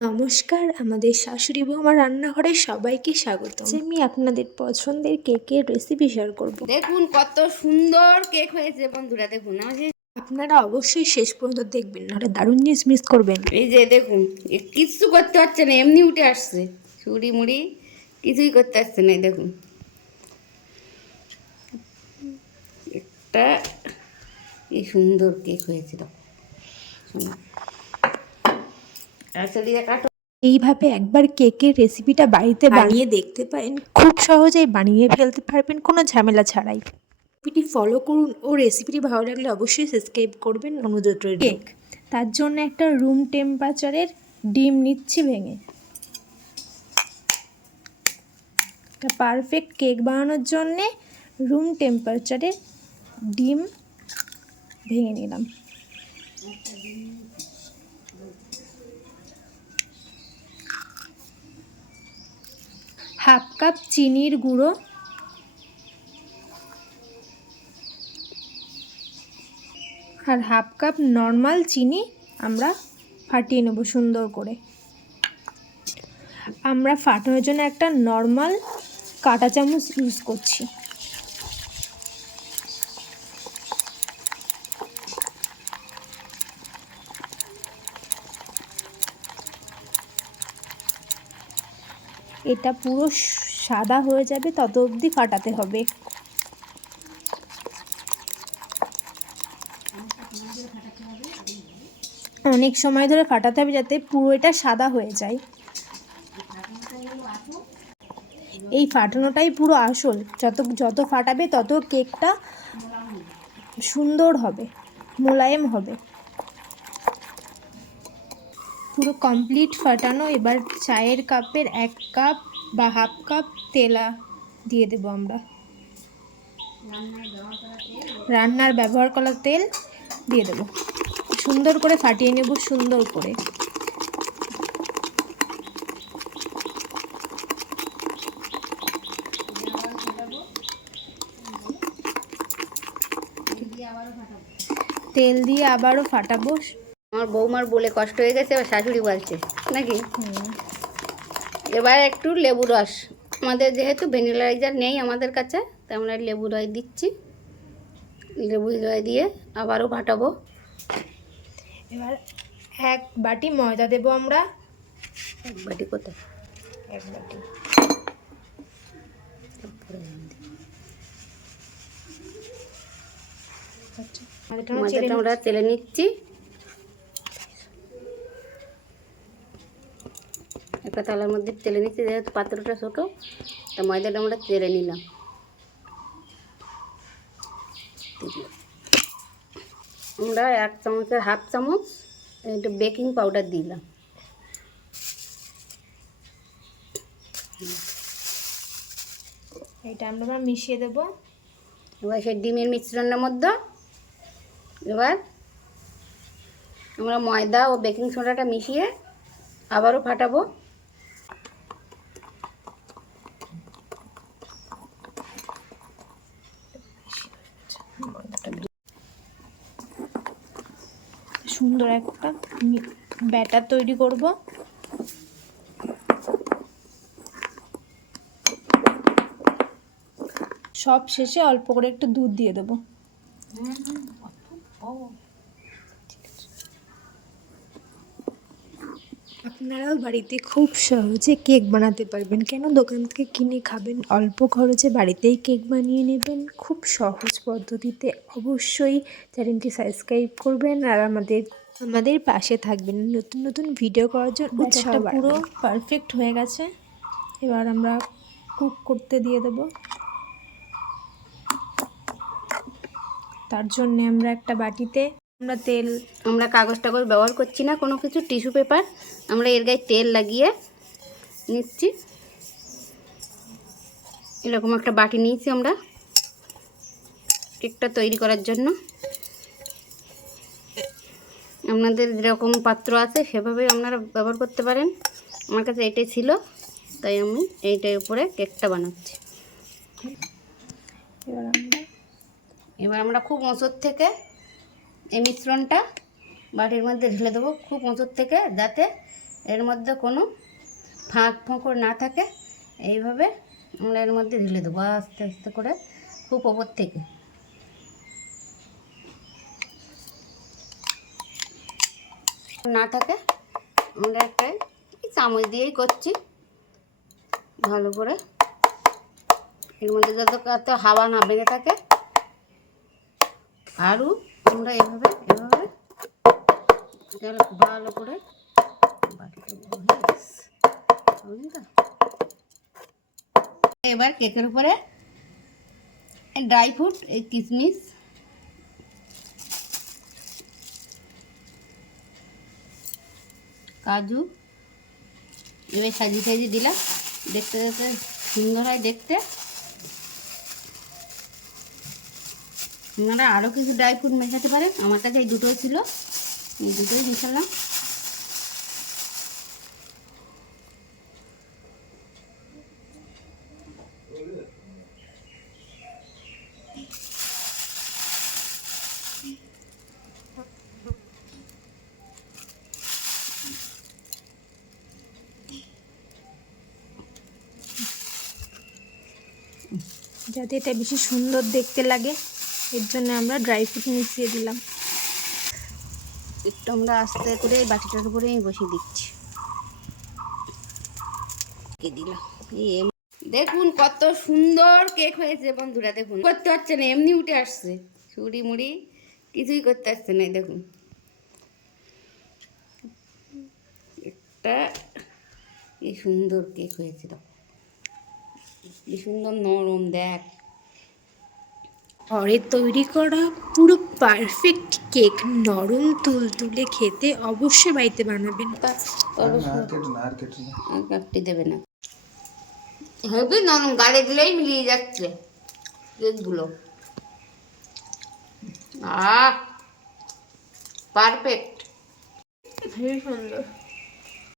নমস্কার, আমাদের শাশুড়ি বৌমার রান্নাঘরে সবাইকে স্বাগত। আমি আপনাদের পছন্দের কেকের রেসিপি শেয়ার করব। দেখুন কত সুন্দর কেক হয়েছে বন্ধুরা, দেখুন আপনারা অবশ্যই শেষ পর্যন্ত দেখবেন, নাহলে দারুণ জিনিস মিস করবেন। এই যে দেখুন কিচ্ছু করতে পারছে না, এমনি উঠে আসছে, ছুরি মুড়ি কিছুই করতে আসছে না। দেখুন একটা কি সুন্দর কেক হয়েছিল। এইভাবে একবার কেকের রেসিপিটা বাড়িতে বানিয়ে দেখতে পারেন, খুব সহজেই বানিয়ে ফেলতে পারবেন কোনো ঝামেলা ছাড়াই। রেসিপিটি ফলো করুন ও রেসিপিটি ভালো লাগলে অবশ্যই সাবস্ক্রাইব করবেন, অনুরোধ রইল। কেক, তার জন্য একটা রুম টেম্পারেচারের ডিম নিচ্ছি ভেঙে। একটা পারফেক্ট কেক বানানোর জন্যে রুম টেম্পারেচারের ডিম ভেঙে নিলাম। হাফ কাপ চিনির গুঁড়ো, আর হাফ কাপ নর্মাল চিনি আমরা ফাটিয়ে নেব সুন্দর করে। আমরা ফাটানোর জন্য একটা নর্মাল কাঁটা চামচ ইউজ করছি। এটা পুরো সাদা হয়ে যাবে তত অবধি ফাটাতে হবে। অনেক সময় ধরে ফাটাতে হবে যাতে পুরো এটা সাদা হয়ে যায়। এই ফাটানোটাই পুরো আসল, যত ফাটাবে তত কেকটা সুন্দর হবে, মোলায়েম হবে। পুরো কমপ্লিট ফাটানো। এবার চায়ের কাপের 1 কাপ বা হাফ কাপ তেল দিয়ে দেবো আমরা। রান্নার ব্যবহার করা তেল দিয়ে দেবো। সুন্দর করে ফাটিয়ে নেব, সুন্দর করে। তেল দিয়ে আবারও ফাটাবো। আমার বৌমার বলে কষ্ট হয়ে গেছে, এবার শাশুড়ি বলছে নাকি। এবার একটু লেবু রস, আমাদের যেহেতু ভ্যানিলাইজার নেই আমাদের কাছে, তাই আমরা লেবু রস দিচ্ছি। লেবু রস দিয়ে আবারও ফাটাবো। এবার 1 বাটি ময়দা দেবো আমরা। 1 বাটি কোথায়? 1 বাটি। ময়দাটা আমরা তেলে নিচ্ছি। একটা থালার মধ্যে তেলে নিচ্ছি, যেহেতু পাত্রটা ছোটো, তা ময়দাটা আমরা তেলে নিলাম। আমরা 1 চামচের হাফ চামচ একটু বেকিং পাউডার দিলাম। এটা আমরা মিশিয়ে দেবো। এবার সেই ডিমের মিশ্রণের মধ্যে এবার আমরা ময়দা ও বেকিং সোডাটা মিশিয়ে আবারও ফাটাবো। সুন্দর একটা ব্যাটার তৈরি করব। সব শেষে অল্প করে একটু দুধ দিয়ে দেবো। আপনারাও বাড়িতে খুব সহজে কেক বানাতে পারবেন। কেন দোকান থেকে কিনে খাবেন? অল্প খরচে বাড়িতেই কেক বানিয়ে নেবেন খুব সহজ পদ্ধতিতে। অবশ্যই চ্যানেলটি সাবস্ক্রাইব করবেন আর আমাদের পাশে থাকবেন নতুন নতুন ভিডিও করার জন্য। উৎসাহটা পুরো পারফেক্ট হয়ে গেছে। এবার আমরা কুক করতে দিয়ে দেব। তার জন্য আমরা একটা বাটিতে আমরা কাগজ টাগজ ব্যবহার করছি না, কোনো কিছু টিস্যু পেপার আমরা এর গায়ে তেল লাগিয়ে নিচ্ছি। এরকম একটা বাটি নিয়েছি আমরা কেকটা তৈরি করার জন্য। আপনাদের যেরকম পাত্র আছে সেভাবেই আপনারা ব্যবহার করতে পারেন। আমার কাছে এটাই ছিল, তাই আমি এইটার উপরে কেকটা বানাচ্ছি। এবার আমরা খুব মোচর থেকে এই মিশ্রণটা বাটির মধ্যে ঢেলে দেবো, খুব মোচর থেকে, যাতে এর মধ্যে কোনো ফাঁক ফোঁকর না থাকে এইভাবে আমরা এর মধ্যে ঢেলে দেবো আস্তে আস্তে করে, খুব ওপর থেকে। না থাকে আমরা একটা চামচ দিয়েই করছি ভালো করে, এর মধ্যে যত হাওয়া না বেড়ে থাকে। আরও আমরা এভাবে এভাবে ভালো করে এবার কেকের উপরে ড্রাই ফ্রুট, এই কিশমিশ, কাজু এবার সাজিয়ে সাজিয়ে দিলাম, দেখতে দেখতে সুন্দর হয় দেখতে। আপনারা আরও কিছু ড্রাই ফ্রুট মেশাতে পারেন, আমার কাছে এই দুটোই ছিল, এই দুটোই মেশালাম। যাতে এটা বেশি সুন্দর দেখতে লাগে এর জন্য আমরা ড্রাই ফ্রুট মিশিয়ে দিলাম। একটু আমরা আস্তে করে এই বাটিটার উপরে বসিয়ে দিচ্ছি, দিলাম। দেখুন কত সুন্দর কেক হয়েছে বন্ধুরা, দেখুন করতে পারছে না, এমনি উঠে আসছে, ছুরি মুড়ি কিছুই করতে আসছে না। দেখুন একটা কি সুন্দর কেক হয়েছিল, কি সুন্দর নরম, দেখ। ঘরে তৈরি করা পুরো পারফেক্ট কেক, নরম তুলতুলে, খেতে অবশ্যই বাড়িতে বানাবেন। কাটতে দেবে না, হেবি নরম, গাড়ি দিলেই মিলিয়ে যাচ্ছে কেকগুলো। পারফেক্ট, ভীষণ সুন্দর।